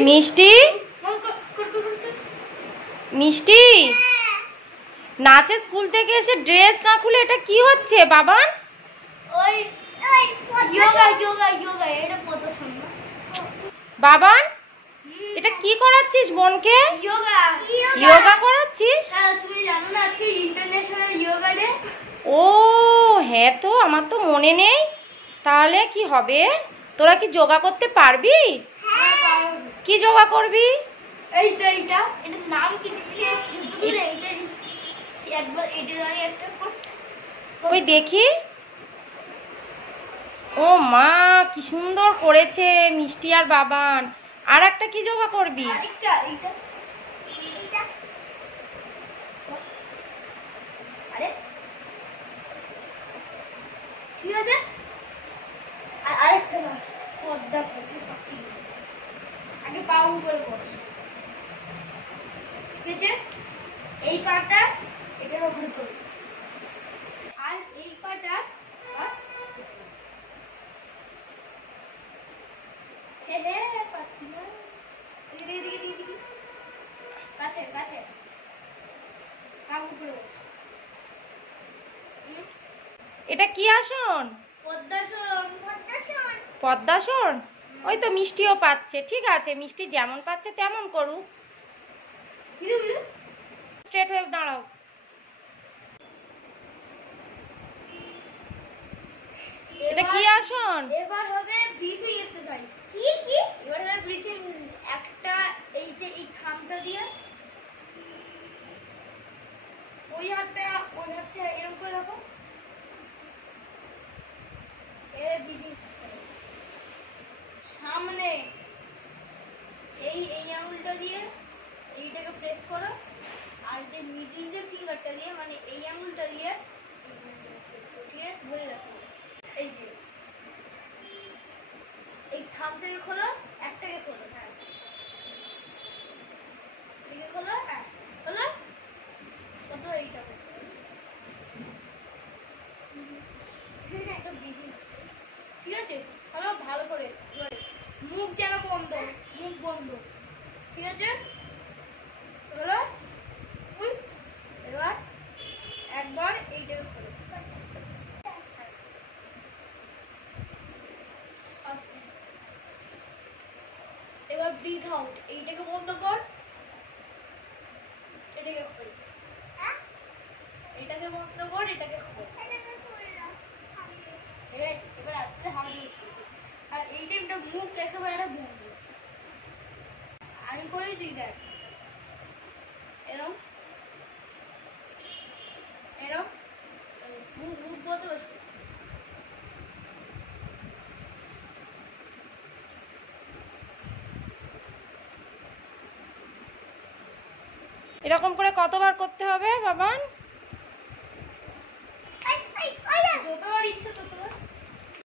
মিষ্টি মিষ্টি নাচে স্কুল থেকে এসে ড্রেস না খুলে এটা কি হচ্ছে বাবান? ওই যোগা যোগা যোগা এটা পড়াশোনা না বাবান এটা কি করাচ্ছিস বোনকে? যোগা যোগা করাচ্ছিস? তুমি জানো না আজকে ইন্টারন্যাশনাল যোগা ডে? ও হ্যাঁ তো আমার তো মনে নেই। তাহলে কি হবে? তোরা কি যোগা করতে পারবি? হ্যাঁ কি যোগা করবি? এইটা এটার নাম কি এটা একবার এটা একটা ওই দেখি। ও মা কি সুন্দর করেছে মিষ্টি আর বাবান। আর একটা কি যোগা করবি? এইটা আরে ঠিক আছে আর আরেকটা লাস্ট পদ্মা সেতু সব ঠিক আছে আগে পাউন করে বস ঠিক আছে এই পাটা এটার উপরে তোল আর এই পাটা পাচ্ছি না এদিকে কাছে পাউন করে বস এটা কি আসন? পদ্মাসন পদ্মাসন। ওই তো মিষ্টিও পাচ্ছে। ঠিক আছে মিষ্টি যেমন পাচ্ছে তেমন করুক। স্ট্রেট হয়ে দাঁড়াও। এটা কি আসন? এবার হবে ব্রিথিং এক্সারসাইজ কি এবার হবে ব্রিথিং একটা এইটা এই খামটা দিয়ে ওই হাতটা এরকম করে রাখো এর ব্রিথিং সামনে এই আঙুলটা দিয়ে এইটাকে প্রেস করো আর যে মিডিল যে ফিঙ্গারটা দিয়ে মানে এই আঙুলটা দিয়ে প্রেস করে ধরে রাখো এই যে এই থামটাকে খোলো একটাকে খোলো হ্যাঁ এটাকে খোলো হ্যাঁ খোলো কত এইটা একটা ব্রিথিং ঠিক আছে হলো ভালো করে মুখ যেন বন্ধ মুখ বন্ধ ঠিক আছে হলো এবার একবার এইটাকে খোলো এবার ব্রিথ আউট এইটাকে বন্ধ কর এটাকে খোল এটাকে বন্ধ কর এটাকে খোল এবার আসলে হাওয়া আর এই টাইমটা মুখ একেবারে বন্ধ আমি করেই তুই দেখ এরম মুখ বলতে বসবি এরকম করে কতবার করতে হবে বাবান? যতবার ইচ্ছা ততবার